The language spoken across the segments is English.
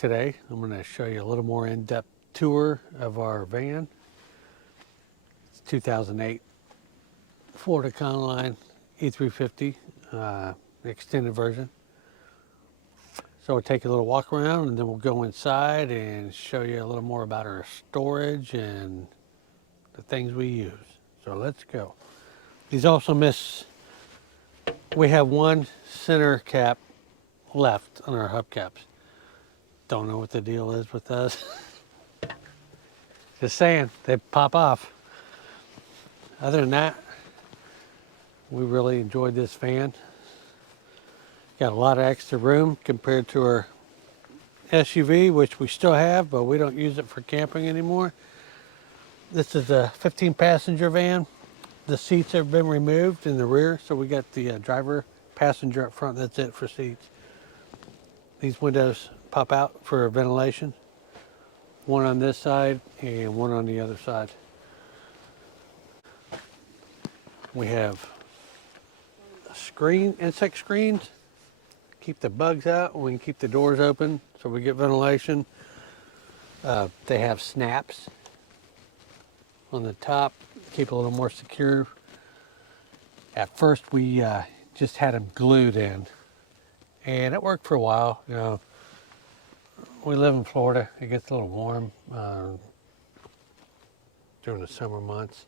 today. I'm going to show you a little more in-depth tour of our van. It's 2008 Ford Econoline E350 extended version. So we'll take a little walk around and then we'll go inside and show you a little more about our storage and the things we use. So let's go. These also we have one center cap left on our hubcaps. Don't know what the deal is with those. Just saying, they pop off. Other than that, we really enjoyed this van. Got a lot of extra room compared to our SUV, which we still have, but we don't use it for camping anymore. This is a 15-passenger van. The seats have been removed in the rear, so we got the driver, passenger up front. That's it for seats. These windows pop out for ventilation. One on this side and one on the other side. We have insect screens. Keep the bugs out. We can keep the doors open so we get ventilation. They have snaps on the top, keep it a little more secure. At first we just had them glued in, and it worked for a while. You know, we live in Florida. It gets a little warm during the summer months.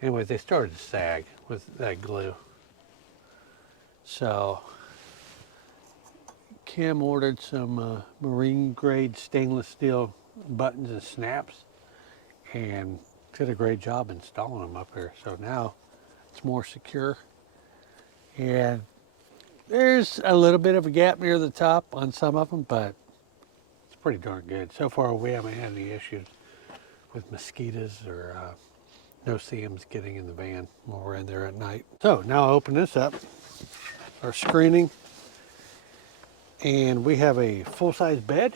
Anyways, they started to sag with that glue. So Kim ordered some marine grade stainless steel buttons and snaps and did a great job installing them up here. So now it's more secure. And there's a little bit of a gap near the top on some of them, but it's pretty darn good. So far we haven't had any issues with mosquitoes or no-see-ums getting in the van while we're in there at night. So now I'll open this up, our screening, and we have a full-size bed.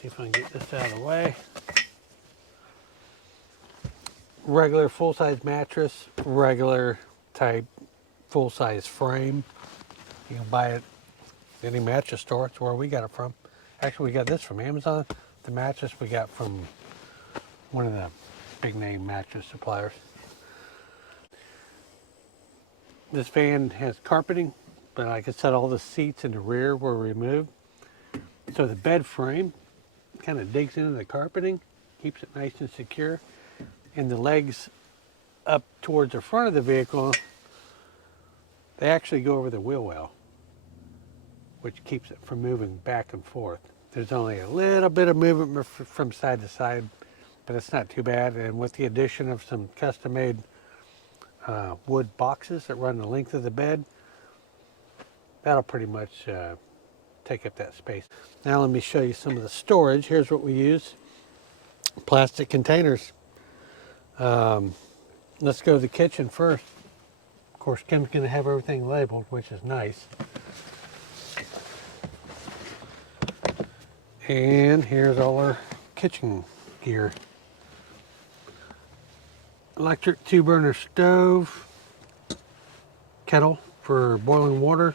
See if I can get this out of the way. Regular full-size mattress, regular type full-size frame. You can buy it at any mattress store. It's where we got it from. Actually, we got this from Amazon. The mattress we got from one of the big name mattress suppliers. This van has carpeting, but like I said, all the seats in the rear were removed. So the bed frame kind of digs into the carpeting, keeps it nice and secure. And the legs up towards the front of the vehicle, they actually go over the wheel well, which keeps it from moving back and forth. There's only a little bit of movement from side to side, but it's not too bad. And with the addition of some custom-made wood boxes that run the length of the bed, that'll pretty much take up that space. Now let me show you some of the storage. Here's what we use. Plastic containers. Let's go to the kitchen first. Of course, Kim's going to have everything labeled, which is nice. And here's all our kitchen gear. Electric 2-burner stove, kettle for boiling water,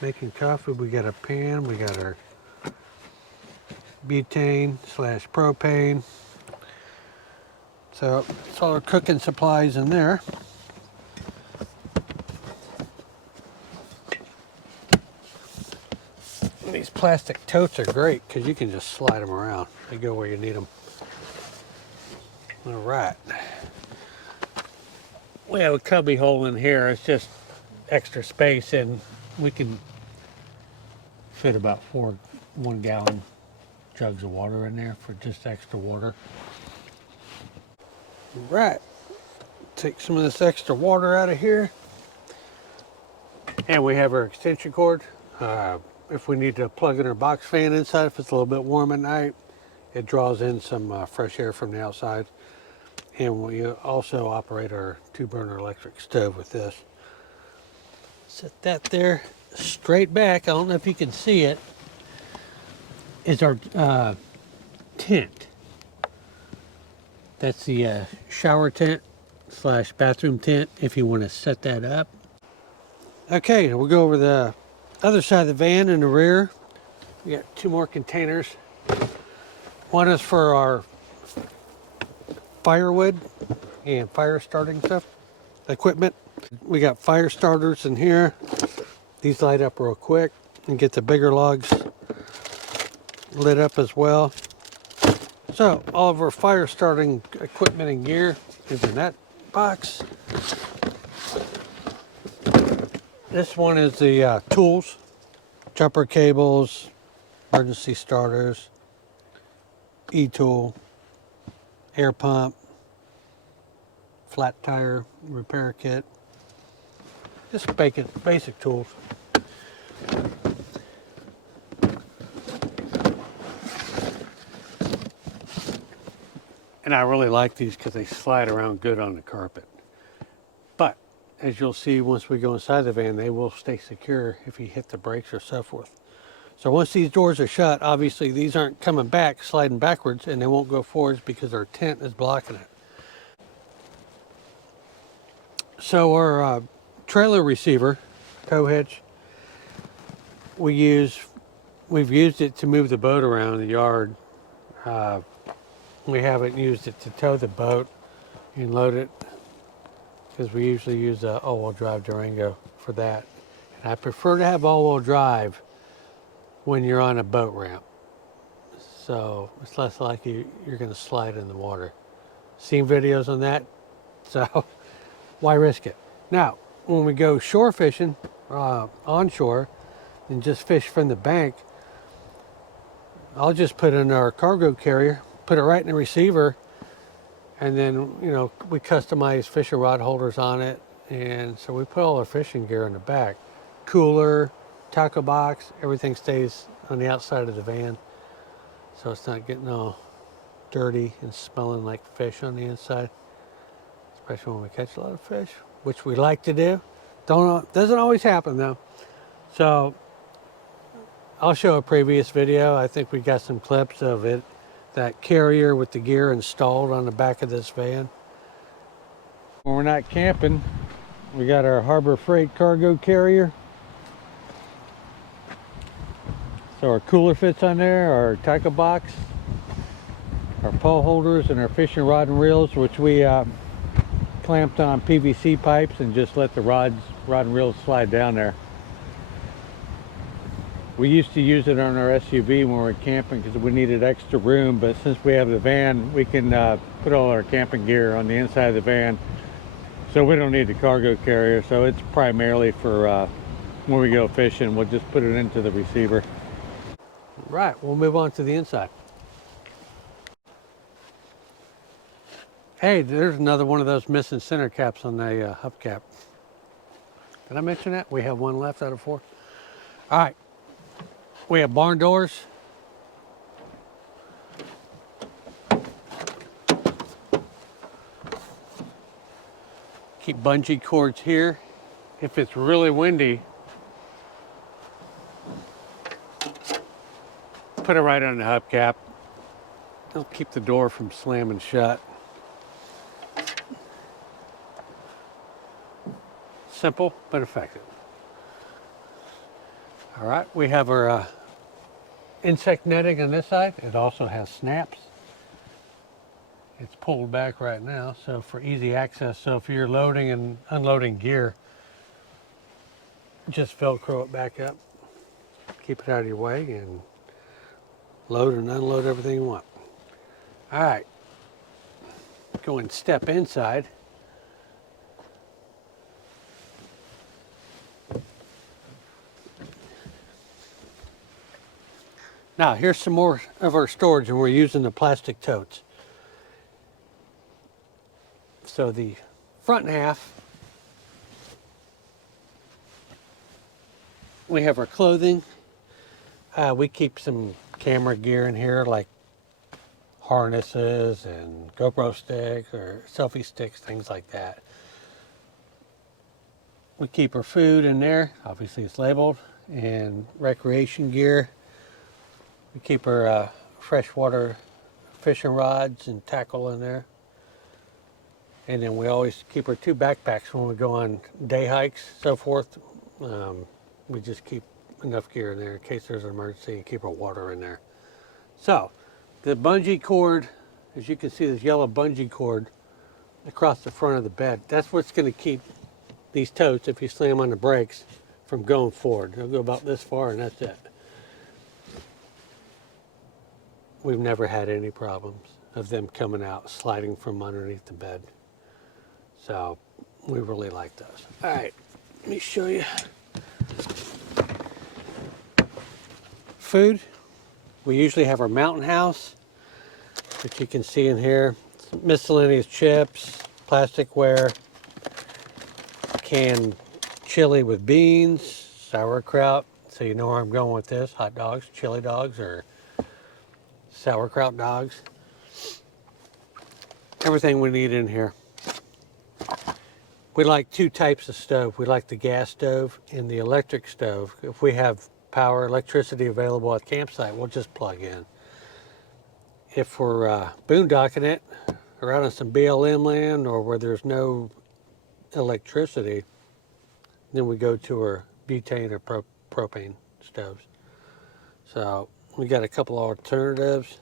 making coffee. We got a pan, we got our butane/propane. So it's all our cooking supplies in there. These plastic totes are great because you can just slide them around. They go where you need them. All right. We have a cubby hole in here. It's just extra space, and we can fit about 4 1-gallon jugs of water in there for just extra water. Right, take some of this extra water out of here, and we have our extension cord. If we need to plug in our box fan inside, if it's a little bit warm at night, it draws in some fresh air from the outside. And we also operate our 2-burner electric stove with this. Set that there. Straight back, I don't know if you can see it, is our tent. That's the shower tent / bathroom tent if you want to set that up. Okay, we'll go over the other side of the van in the rear. We got 2 more containers. One is for our firewood and fire starting stuff, equipment. We got fire starters in here. These light up real quick and get the bigger logs lit up as well. So all of our fire starting equipment and gear is in that box. This one is the tools, jumper cables, emergency starters, e-tool, air pump, flat tire repair kit, just basic tools. And I really like these because they slide around good on the carpet. But as you'll see, once we go inside the van, they will stay secure if you hit the brakes or so forth. So once these doors are shut, obviously these aren't coming back, sliding backwards, and they won't go forwards because our tent is blocking it. So our trailer receiver, tow hitch, we've used it to move the boat around the yard. We haven't used it to tow the boat and load it because we usually use a all-wheel drive Durango for that. And I prefer to have all-wheel drive when you're on a boat ramp. So it's less likely you're going to slide in the water. Seen videos on that, so why risk it? Now, when we go shore fishing, onshore, and just fish from the bank, I'll just put in our cargo carrier, put it right in the receiver, and then, you know, we customize fishing rod holders on it, and so we put all our fishing gear in the back. Cooler, tackle box, everything stays on the outside of the van, so it's not getting all dirty and smelling like fish on the inside, especially when we catch a lot of fish, which we like to do. Doesn't always happen though. So I'll show a previous video. I think we got some clips of it, that carrier with the gear installed on the back of this van. When we're not camping, we got our Harbor Freight cargo carrier. So our cooler fits on there, our tackle box, our pole holders, and our fishing rod and reels, which we clamped on PVC pipes and just let the rod and reels slide down there. We used to use it on our SUV when we were camping because we needed extra room, but since we have the van, we can put all our camping gear on the inside of the van, so we don't need the cargo carrier. So it's primarily for when we go fishing. We'll just put it into the receiver. Right, we'll move on to the inside. Hey, there's another one of those missing center caps on the hubcap. Did I mention that? We have one left out of 4. All right. We have barn doors. Keep bungee cords here. If it's really windy, put it right on the hubcap. It'll keep the door from slamming shut. Simple but effective. All right, we have our insect netting on this side. It also has snaps. It's pulled back right now, so for easy access. So if you're loading and unloading gear, just Velcro it back up, keep it out of your way, and load and unload everything you want. All right, go and step inside. Now, here's some more of our storage, and we're using the plastic totes. So the front half, we have our clothing. We keep some camera gear in here, like harnesses and GoPro sticks or selfie sticks, things like that. We keep our food in there. Obviously, it's labeled. And recreation gear. We keep our freshwater fishing rods and tackle in there. And then we always keep our 2 backpacks when we go on day hikes, so forth. We just keep enough gear in there in case there's an emergency and keep our water in there. So, the bungee cord, as you can see, this yellow bungee cord across the front of the bed, that's what's going to keep these totes, if you slam on the brakes, from going forward. They'll go about this far and that's it. We've never had any problems of them coming out, sliding from underneath the bed. So, we really like those. All right, let me show you. Food. We usually have our Mountain House, which you can see in here. Miscellaneous chips, plasticware, canned chili with beans, sauerkraut. So you know where I'm going with this. Hot dogs, chili dogs, or sauerkraut dogs. Everything we need in here. We like two types of stove. We like the gas stove and the electric stove. If we have power, electricity available at the campsite, we'll just plug in. If we're boondocking it, or out on some BLM land, or where there's no electricity, then we go to our butane or propane stoves. So we got a couple alternatives.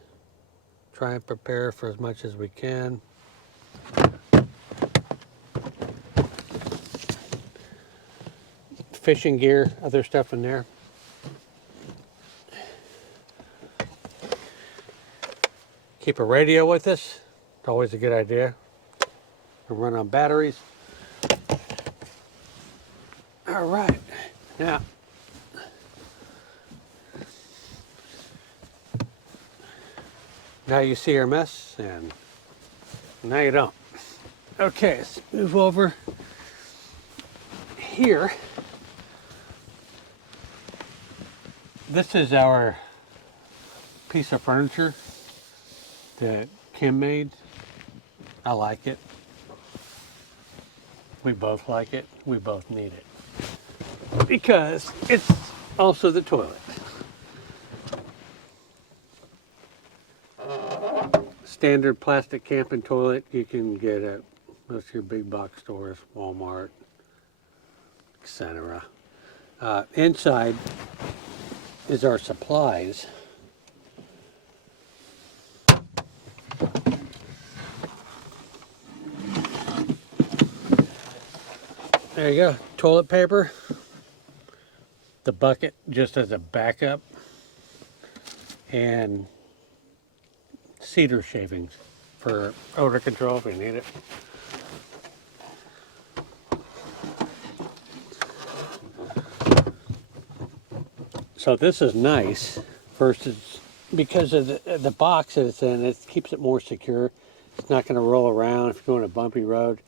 Try and prepare for as much as we can. Fishing gear, other stuff in there. Keep a radio with us. It's always a good idea. We run on batteries. All right, now you see our mess, and now you don't. Okay, let's move over here. This is our piece of furniture that Kim made. I like it. We both like it. We both need it. Because it's also the toilet. Standard plastic camping toilet you can get at most of your big box stores, Walmart, etc. Inside is our supplies. There you go, toilet paper, the bucket just as a backup, and cedar shavings for odor control if we need it. So this is nice versus, because of the box that it's in, it keeps it more secure. It's not going to roll around if you're on a bumpy road.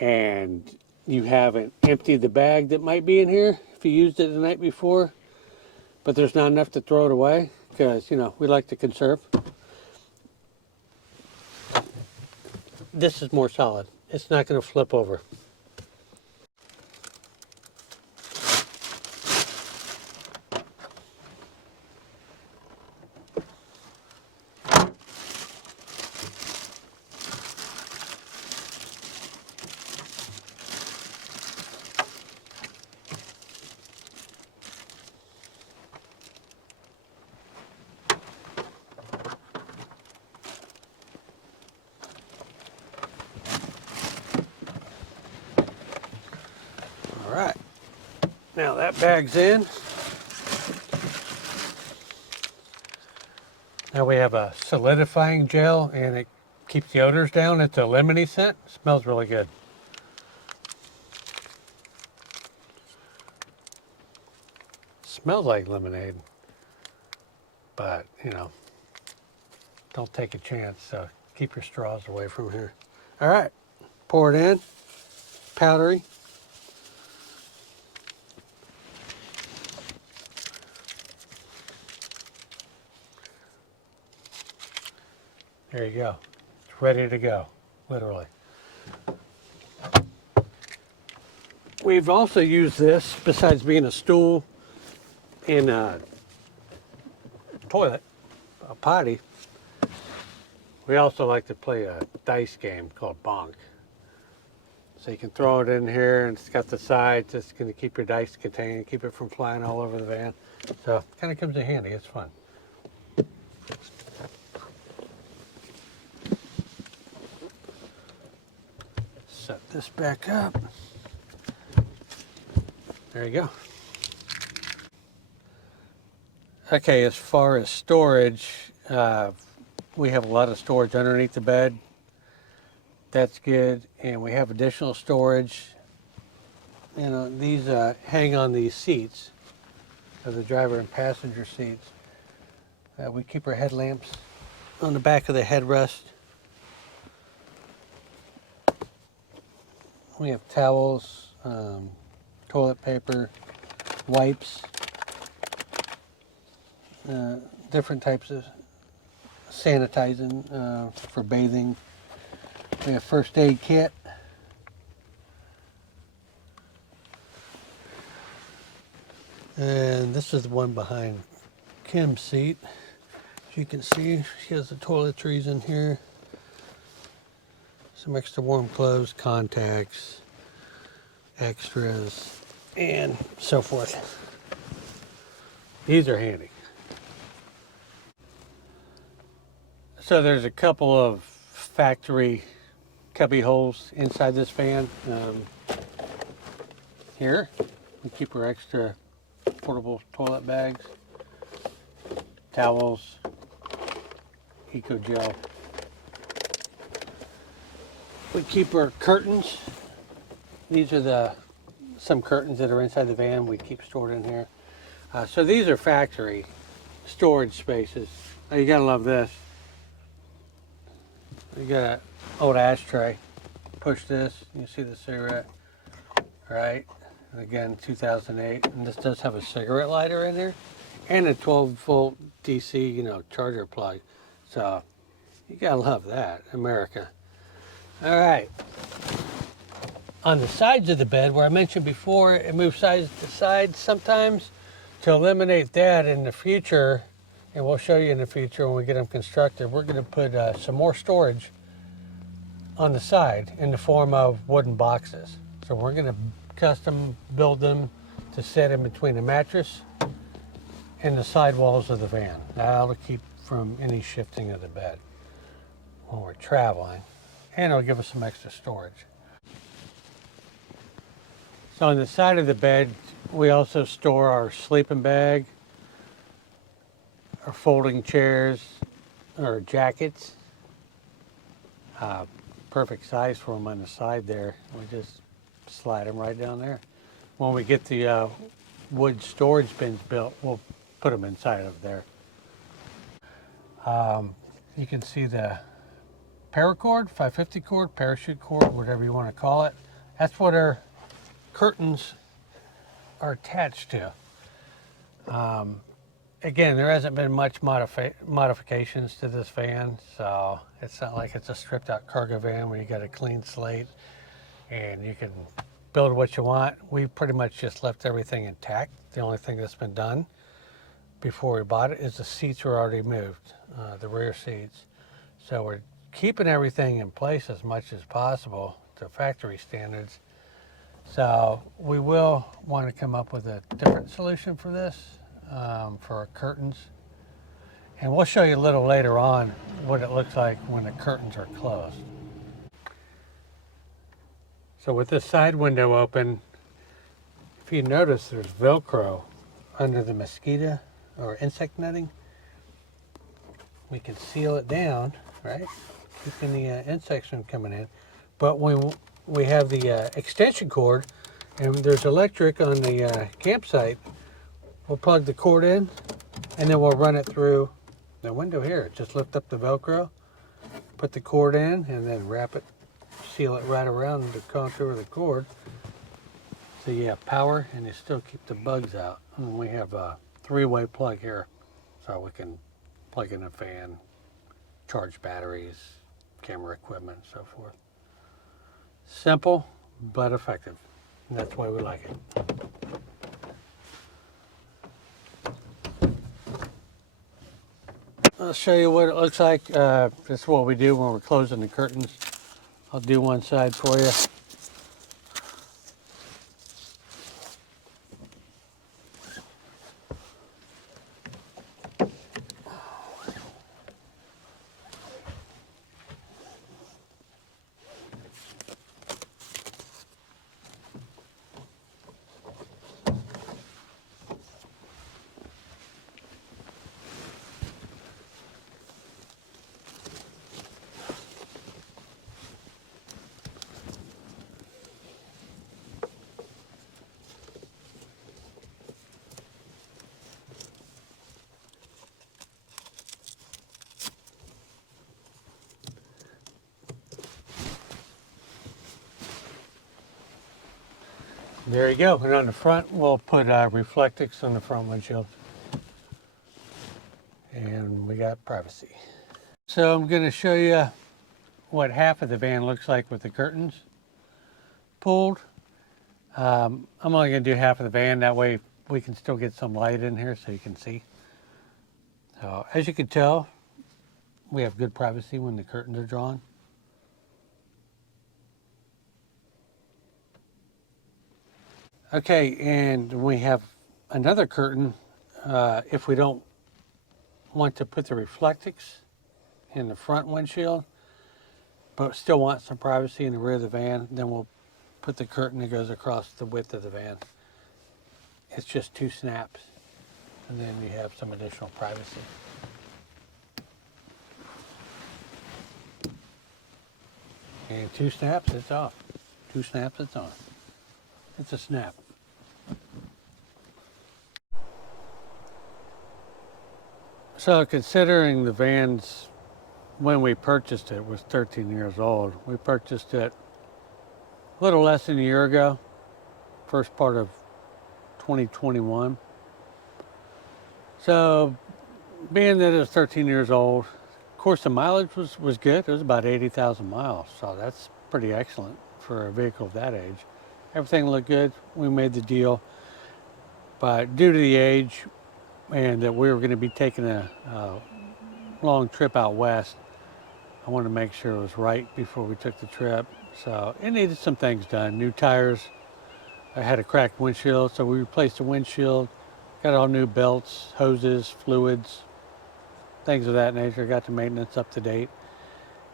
And you haven't emptied the bag that might be in here if you used it the night before, but there's not enough to throw it away because, you know, we like to conserve. This is more solid. It's not going to flip over. All right, now that bag's in. Now we have a solidifying gel and it keeps the odors down. It's a lemony scent. It smells really good. Smells like lemonade, but you know, don't take a chance. So keep your straws away from here. All right, pour it in, powdery. There you go. It's ready to go, literally. We've also used this, besides being a stool and a toilet, a potty, we also like to play a dice game called Bonk. So you can throw it in here, and it's got the sides. It's going to keep your dice contained, keep it from flying all over the van. So it kind of comes in handy. It's fun. Set this back up. There you go. Okay, as far as storage, we have a lot of storage underneath the bed. That's good. And we have additional storage. You know, these hang on these seats of the driver and passenger seats. We keep our headlamps on the back of the headrest. We have towels, toilet paper, wipes, different types of sanitizing for bathing. We have first aid kit. And this is the one behind Kim's seat. As you can see, she has the toiletries in here. Some extra warm clothes, contacts, extras, and so forth. These are handy. So there's a couple of factory cubby holes inside this van. Here, we keep our extra portable toilet bags, towels, eco gel. We keep our curtains. These are some curtains that are inside the van we keep stored in here. So these are factory storage spaces. Oh, you gotta love this. You got an old ashtray. Push this, you see the cigarette, right? And again, 2008, and this does have a cigarette lighter in there, and a 12-volt DC, charger plug. So you gotta love that, America. All right. On the sides of the bed, where I mentioned before, it moves side to side sometimes. To eliminate that in the future, and we'll show you in the future when we get them constructed, we're going to put some more storage on the side in the form of wooden boxes. So we're going to custom build them to sit in between the mattress and the side walls of the van. That'll keep from any shifting of the bed when we're traveling, and it'll give us some extra storage. So on the side of the bed, we also store our sleeping bag, our folding chairs, our jackets. Perfect size for them on the side there. We just slide them right down there. When we get the wood storage bins built, we'll put them inside of there. You can see the paracord, 550 cord, parachute cord, whatever you want to call it. That's what our curtains are attached to. Again, there hasn't been much modifications to this van, so it's not like it's a stripped out cargo van where you got a clean slate and you can build what you want. We pretty much just left everything intact. The only thing that's been done before we bought it is the seats were already moved, the rear seats. So we're keeping everything in place as much as possible to factory standards. So we will want to come up with a different solution for this, for our curtains. And we'll show you a little later on what it looks like when the curtains are closed. So with this side window open, if you notice there's Velcro under the mosquito or insect netting. We can seal it down, right? Keeping the insects from coming in. But when we have the extension cord, and there's electric on the campsite, we'll plug the cord in, and then we'll run it through the window here. Just lift up the Velcro, put the cord in, and then wrap it, seal it right around the contour of the cord. So you have power, and you still keep the bugs out. And we have a 3-way plug here, so we can plug in a fan, charge batteries, camera equipment, and so forth. Simple, but effective. And that's why we like it. I'll show you what it looks like. This is what we do when we're closing the curtains. I'll do one side for you. There you go. And on the front, we'll put Reflectix on the front windshield. And we got privacy. So I'm going to show you what half of the van looks like with the curtains pulled. I'm only going to do half of the van. That way we can still get some light in here so you can see. So as you can tell, we have good privacy when the curtains are drawn. Okay, and we have another curtain if we don't want to put the Reflectix in the front windshield, but still want some privacy in the rear of the van, then we'll put the curtain that goes across the width of the van. It's just 2 snaps, and then you have some additional privacy. And 2 snaps, it's off. 2 snaps, it's on. It's a snap. So considering the van's, when we purchased it, was 13 years old. We purchased it a little less than a year ago, first part of 2021. So being that it was 13 years old, of course the mileage was good. It was about 80,000 miles. So that's pretty excellent for a vehicle of that age. Everything looked good. We made the deal. But due to the age and that we were going to be taking a long trip out west, I wanted to make sure it was right before we took the trip. So it needed some things done. New tires. I had a cracked windshield, so we replaced the windshield. Got all new belts, hoses, fluids, things of that nature. Got the maintenance up to date.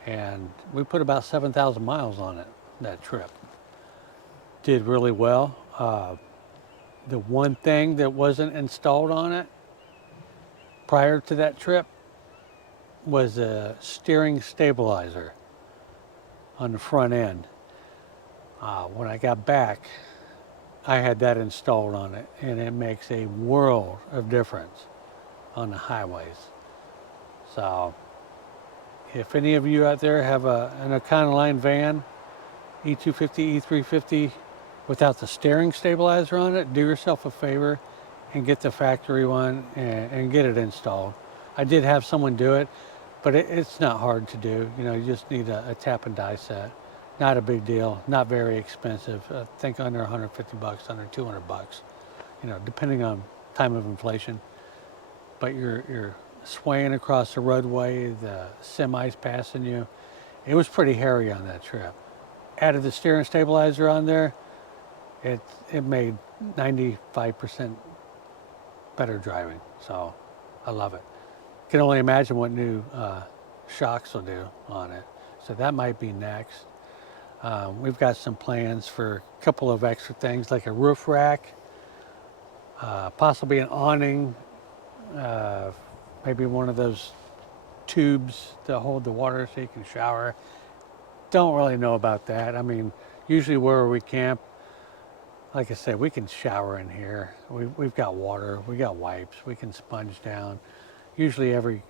And we put about 7,000 miles on it that trip. Did really well. The one thing that wasn't installed on it prior to that trip was a steering stabilizer on the front end. When I got back, I had that installed on it, and it makes a world of difference on the highways. So if any of you out there have an Econoline van, E250, E350, without the steering stabilizer on it, do yourself a favor and get the factory one and get it installed. I did have someone do it, but it's not hard to do. You know, you just need a tap and die set. Not a big deal, not very expensive. I think under 150 bucks, under 200 bucks, you know, depending on time of inflation. But you're swaying across the roadway, the semi's passing you. It was pretty hairy on that trip. Added the steering stabilizer on there, it made 95% better driving. So I love it. Can only imagine what new shocks will do on it. So that might be next. We've got some plans for a couple of extra things like a roof rack, possibly an awning, maybe one of those tubes to hold the water so you can shower. Don't really know about that. I mean, usually where we camp, like I said, we can shower in here. We've got water, we got wipes, we can sponge down. Usually every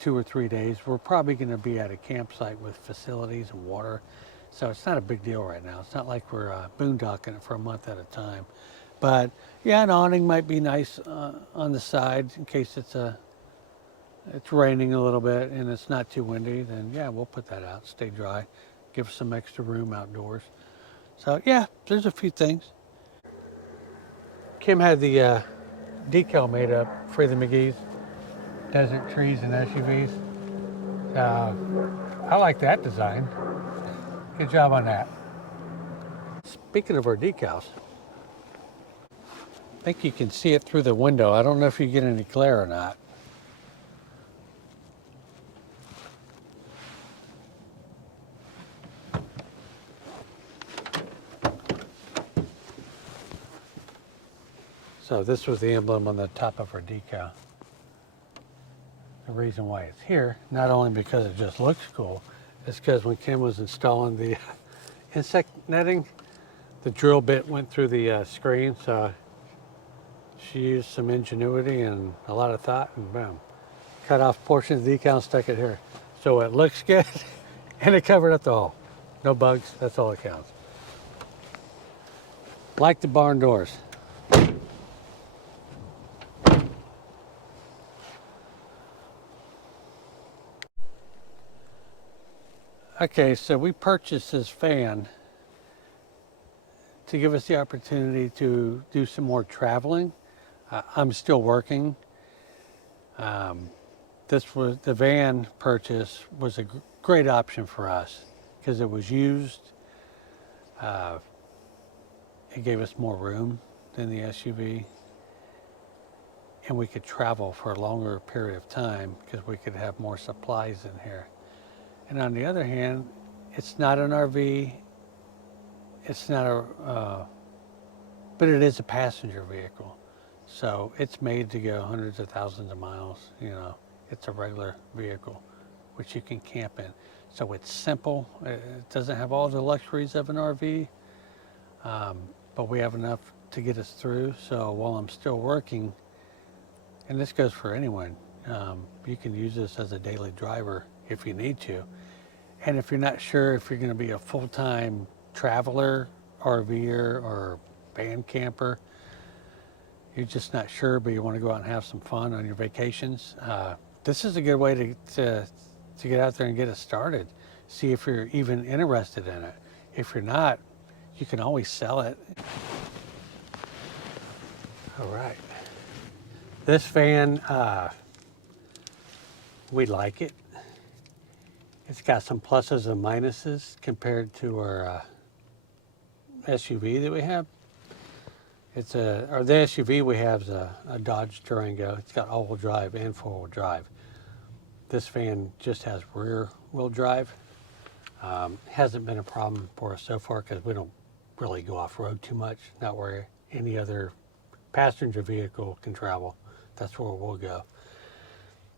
2 or 3 days, we're probably going to be at a campsite with facilities and water. So it's not a big deal right now. It's not like we're boondocking it for a month at a time. But yeah, an awning might be nice on the side in case it's raining a little bit and it's not too windy. Then yeah, we'll put that out, stay dry, give us some extra room outdoors. So yeah, there's a few things. Kim had the decal made up for the McGee's, desert trees and SUVs. I like that design. Good job on that. Speaking of our decals, I think you can see it through the window. I don't know if you get any glare or not. So this was the emblem on the top of our decal. The reason why it's here, not only because it just looks cool, it's because when Kim was installing the insect netting, the drill bit went through the screen, so she used some ingenuity and a lot of thought, and boom, cut off portions of the decal and stuck it here. So it looks good, and it covered up the hole. No bugs, that's all that counts. like the barn doors. Okay, so we purchased this fan to give us the opportunity to do some more traveling. I'm still working. The van purchase was a great option for us because it was used. It gave us more room than the SUV, and we could travel for a longer period of time because we could have more supplies in here. And on the other hand, it's not an RV. It's not but it is a passenger vehicle. So it's made to go hundreds of thousands of miles. You know, it's a regular vehicle, which you can camp in. So it's simple. It doesn't have all the luxuries of an RV, but we have enough to get us through. So while I'm still working, and this goes for anyone, you can use this as a daily driver if you need to. And if you're not sure if you're going to be a full-time traveler, RVer, or van camper, you're just not sure, but you want to go out and have some fun on your vacations, this is a good way to get out there and get it started. See if you're even interested in it. If you're not, you can always sell it. All right. This van, we like it. It's got some pluses and minuses compared to our SUV that we have. The SUV we have is a Dodge Durango. It's got all-wheel drive and four-wheel drive. This van just has rear-wheel drive. Hasn't been a problem for us so far because we don't really go off-road too much, not where any other passenger vehicle can travel. That's where we'll go.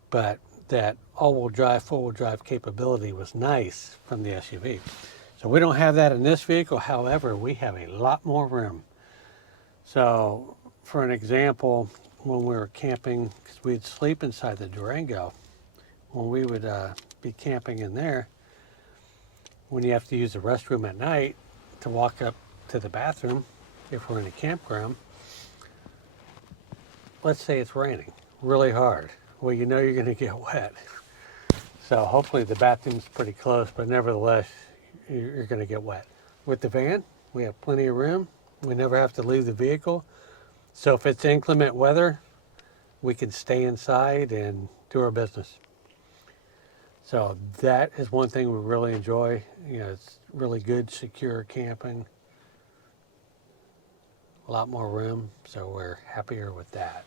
But that all-wheel drive, four-wheel drive capability was nice from the SUV. So we don't have that in this vehicle. However, we have a lot more room. So for an example, when we were camping, because we'd sleep inside the Durango, when we would be camping in there, when you have to use the restroom at night to walk up to the bathroom, if we're in a campground, let's say it's raining really hard. Well, you know you're going to get wet. So hopefully the bathroom's pretty close, but nevertheless, you're going to get wet. With the van, we have plenty of room. We never have to leave the vehicle. So if it's inclement weather, we can stay inside and do our business. So that is one thing we really enjoy. You know, it's really good, secure camping. A lot more room, so we're happier with that.